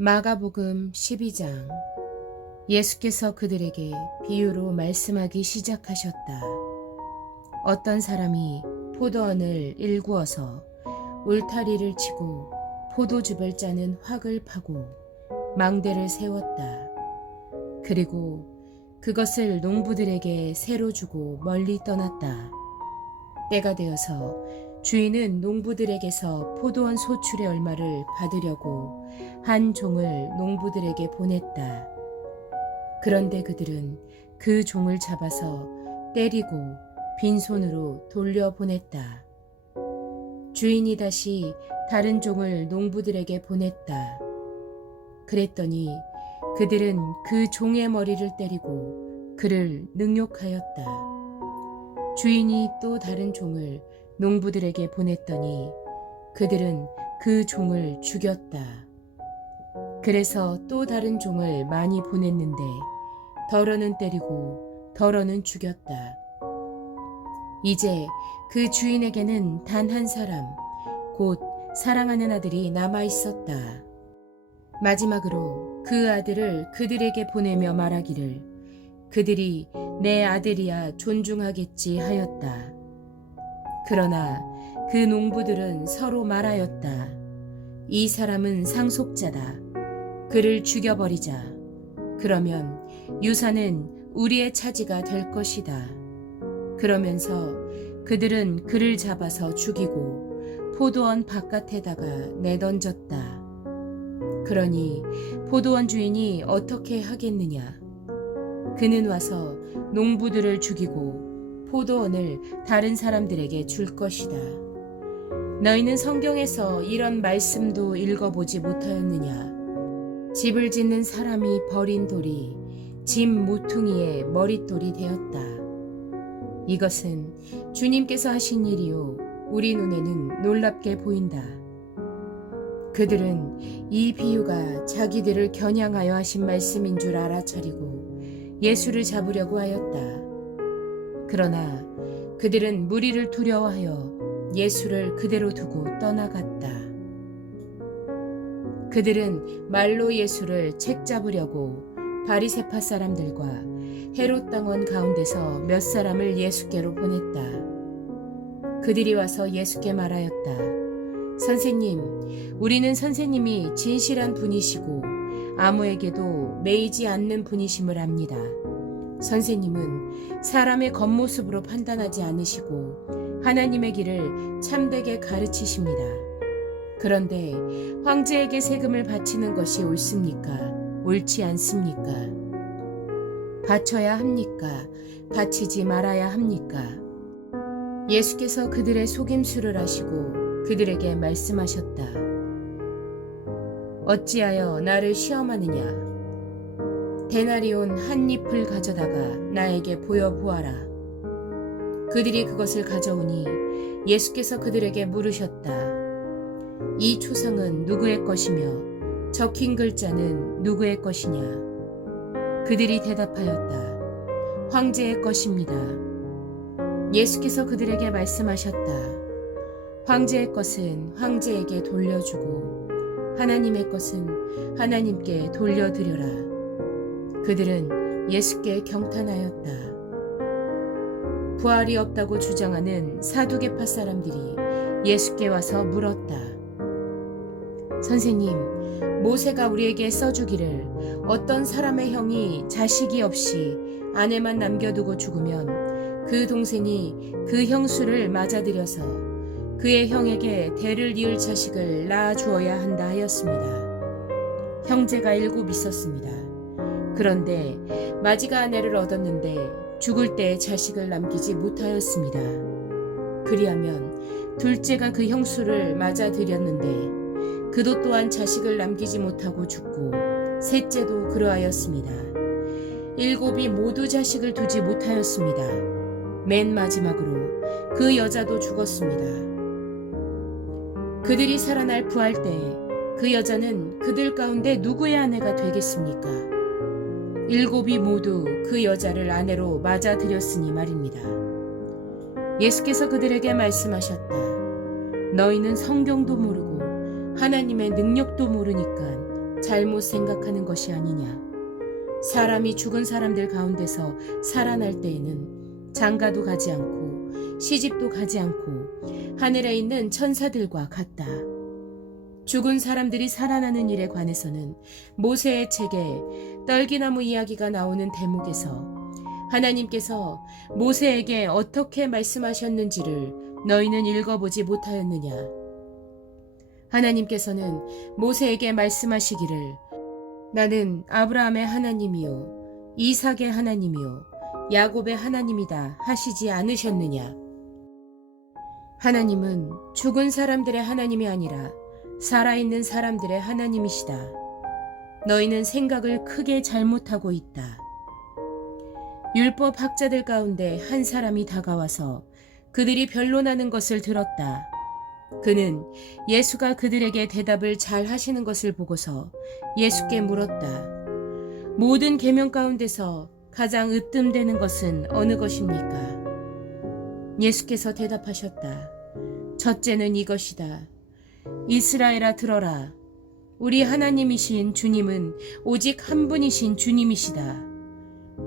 마가복음 12장. 예수께서 그들에게 비유로 말씀하기 시작하셨다. 어떤 사람이 포도원을 일구어서 울타리를 치고 포도즙을 짜는 확을 파고 망대를 세웠다. 그리고 그것을 농부들에게 새로 주고 멀리 떠났다. 때가 되어서 주인은 농부들에게서 포도원 소출의 얼마를 받으려고 한 종을 농부들에게 보냈다. 그런데 그들은 그 종을 잡아서 때리고 빈손으로 돌려보냈다. 주인이 다시 다른 종을 농부들에게 보냈다. 그랬더니 그들은 그 종의 머리를 때리고 그를 능욕하였다. 주인이 또 다른 종을 농부들에게 보냈더니 그들은 그 종을 죽였다. 그래서 또 다른 종을 많이 보냈는데 덜어는 때리고 덜어는 죽였다. 이제 그 주인에게는 단 한 사람, 곧 사랑하는 아들이 남아 있었다. 마지막으로 그 아들을 그들에게 보내며 말하기를 그들이 내 아들이야 존중하겠지 하였다. 그러나 그 농부들은 서로 말하였다. 이 사람은 상속자다. 그를 죽여버리자. 그러면 유산은 우리의 차지가 될 것이다. 그러면서 그들은 그를 잡아서 죽이고 포도원 바깥에다가 내던졌다. 그러니 포도원 주인이 어떻게 하겠느냐? 그는 와서 농부들을 죽이고 포도원을 다른 사람들에게 줄 것이다. 너희는 성경에서 이런 말씀도 읽어보지 못하였느냐? 집을 짓는 사람이 버린 돌이 집 모퉁이의 머릿돌이 되었다. 이것은 주님께서 하신 일이요 우리 눈에는 놀랍게 보인다. 그들은 이 비유가 자기들을 겨냥하여 하신 말씀인 줄 알아차리고 예수를 잡으려고 하였다. 그러나 그들은 무리를 두려워하여 예수를 그대로 두고 떠나갔다. 그들은 말로 예수를 책잡으려고 바리새파 사람들과 헤롯 당원 가운데서 몇 사람을 예수께로 보냈다. 그들이 와서 예수께 말하였다. 선생님, 우리는 선생님이 진실한 분이시고 아무에게도 매이지 않는 분이심을 압니다. 선생님은 사람의 겉모습으로 판단하지 않으시고 하나님의 길을 참되게 가르치십니다. 그런데 황제에게 세금을 바치는 것이 옳습니까? 옳지 않습니까? 바쳐야 합니까? 바치지 말아야 합니까? 예수께서 그들의 속임수를 아시고 그들에게 말씀하셨다. 어찌하여 나를 시험하느냐? 데나리온 한 잎을 가져다가 나에게 보여보아라. 그들이 그것을 가져오니 예수께서 그들에게 물으셨다. 이 초상은 누구의 것이며 적힌 글자는 누구의 것이냐? 그들이 대답하였다. 황제의 것입니다. 예수께서 그들에게 말씀하셨다. 황제의 것은 황제에게 돌려주고 하나님의 것은 하나님께 돌려드려라. 그들은 예수께 경탄하였다. 부활이 없다고 주장하는 사두개파 사람들이 예수께 와서 물었다. 선생님, 모세가 우리에게 써주기를 어떤 사람의 형이 자식이 없이 아내만 남겨두고 죽으면 그 동생이 그 형수를 맞아들여서 그의 형에게 대를 이을 자식을 낳아 주어야 한다 하였습니다. 형제가 7 있었습니다. 그런데 마지가 아내를 얻었는데 죽을 때 자식을 남기지 못하였습니다. 그리하면 둘째가 그 형수를 맞아들였는데 그도 또한 자식을 남기지 못하고 죽고 셋째도 그러하였습니다. 7이 모두 자식을 두지 못하였습니다. 맨 마지막으로 그 여자도 죽었습니다. 그들이 살아날 부활 때에 그 여자는 그들 가운데 누구의 아내가 되겠습니까? 7이 모두 그 여자를 아내로 맞아들였으니 말입니다. 예수께서 그들에게 말씀하셨다. 너희는 성경도 모르고 하나님의 능력도 모르니까 잘못 생각하는 것이 아니냐. 사람이 죽은 사람들 가운데서 살아날 때에는 장가도 가지 않고 시집도 가지 않고 하늘에 있는 천사들과 같다. 죽은 사람들이 살아나는 일에 관해서는 모세의 책에 떨기나무 이야기가 나오는 대목에서 하나님께서 모세에게 어떻게 말씀하셨는지를 너희는 읽어보지 못하였느냐. 하나님께서는 모세에게 말씀하시기를 나는 아브라함의 하나님이요 이삭의 하나님이요 야곱의 하나님이다 하시지 않으셨느냐. 하나님은 죽은 사람들의 하나님이 아니라 살아있는 사람들의 하나님이시다. 너희는 생각을 크게 잘못하고 있다. 율법 학자들 가운데 한 사람이 다가와서 그들이 변론하는 것을 들었다. 그는 예수가 그들에게 대답을 잘 하시는 것을 보고서 예수께 물었다. 모든 계명 가운데서 가장 으뜸되는 것은 어느 것입니까? 예수께서 대답하셨다. 첫째는 이것이다. 이스라엘아 들어라. 우리 하나님이신 주님은 오직 한 분이신 주님이시다.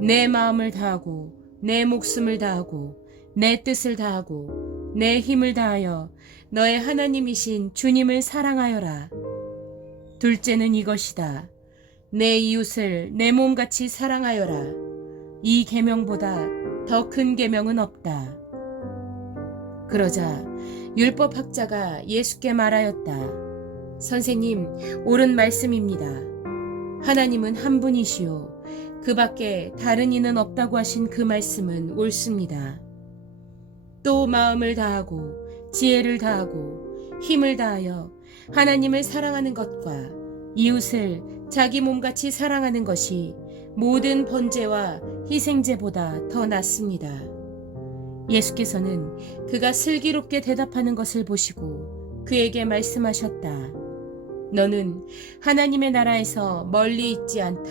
내 마음을 다하고 내 목숨을 다하고 내 뜻을 다하고 내 힘을 다하여 너의 하나님이신 주님을 사랑하여라. 둘째는 이것이다. 내 이웃을 내 몸같이 사랑하여라. 이 계명보다 더 큰 계명은 없다. 그러자 율법학자가 예수께 말하였다. 선생님, 옳은 말씀입니다. 하나님은 한 분이시요 그 밖에 다른 이는 없다고 하신 그 말씀은 옳습니다. 또 마음을 다하고 지혜를 다하고 힘을 다하여 하나님을 사랑하는 것과 이웃을 자기 몸같이 사랑하는 것이 모든 번제와 희생제보다 더 낫습니다. 예수께서는 그가 슬기롭게 대답하는 것을 보시고 그에게 말씀하셨다. 너는 하나님의 나라에서 멀리 있지 않다.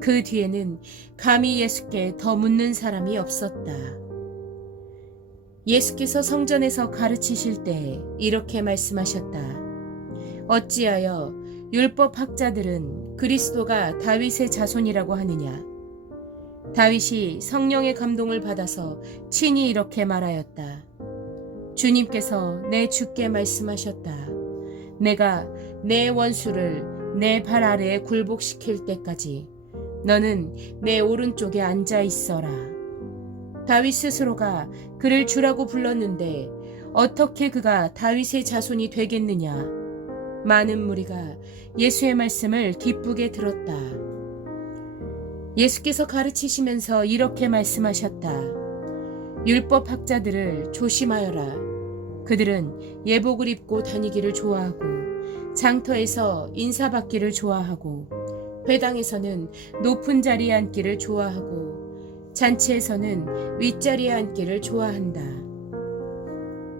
그 뒤에는 감히 예수께 더 묻는 사람이 없었다. 예수께서 성전에서 가르치실 때 이렇게 말씀하셨다. 어찌하여 율법 학자들은 그리스도가 다윗의 자손이라고 하느냐. 다윗이 성령의 감동을 받아서 친히 이렇게 말하였다. 주님께서 내 주께 말씀하셨다. 내가 내 원수를 내 발 아래에 굴복시킬 때까지 너는 내 오른쪽에 앉아 있어라. 다윗 스스로가 그를 주라고 불렀는데 어떻게 그가 다윗의 자손이 되겠느냐. 많은 무리가 예수의 말씀을 기쁘게 들었다. 예수께서 가르치시면서 이렇게 말씀하셨다. 율법 학자들을 조심하여라. 그들은 예복을 입고 다니기를 좋아하고 장터에서 인사받기를 좋아하고 회당에서는 높은 자리에 앉기를 좋아하고 잔치에서는 윗자리에 앉기를 좋아한다.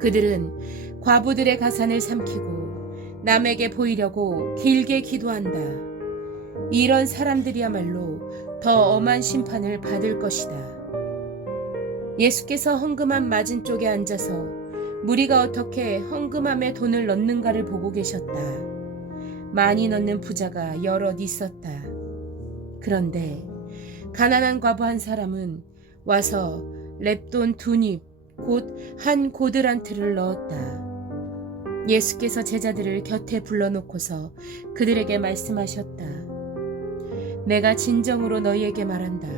그들은 과부들의 가산을 삼키고 남에게 보이려고 길게 기도한다. 이런 사람들이야말로 더 엄한 심판을 받을 것이다. 예수께서 헌금함 맞은쪽에 앉아서 무리가 어떻게 헌금함에 돈을 넣는가를 보고 계셨다. 많이 넣는 부자가 여럿 있었다. 그런데 가난한 과부 한 사람은 와서 렙돈 2닙 곧 한 고드란트를 넣었다. 예수께서 제자들을 곁에 불러놓고서 그들에게 말씀하셨다. 내가 진정으로 너희에게 말한다.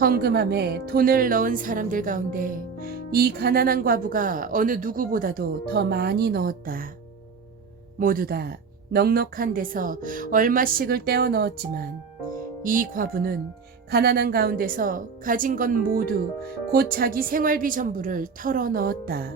헌금함에 돈을 넣은 사람들 가운데 이 가난한 과부가 어느 누구보다도 더 많이 넣었다. 모두 다 넉넉한 데서 얼마씩을 떼어 넣었지만 이 과부는 가난한 가운데서 가진 것 모두 곧 자기 생활비 전부를 털어 넣었다.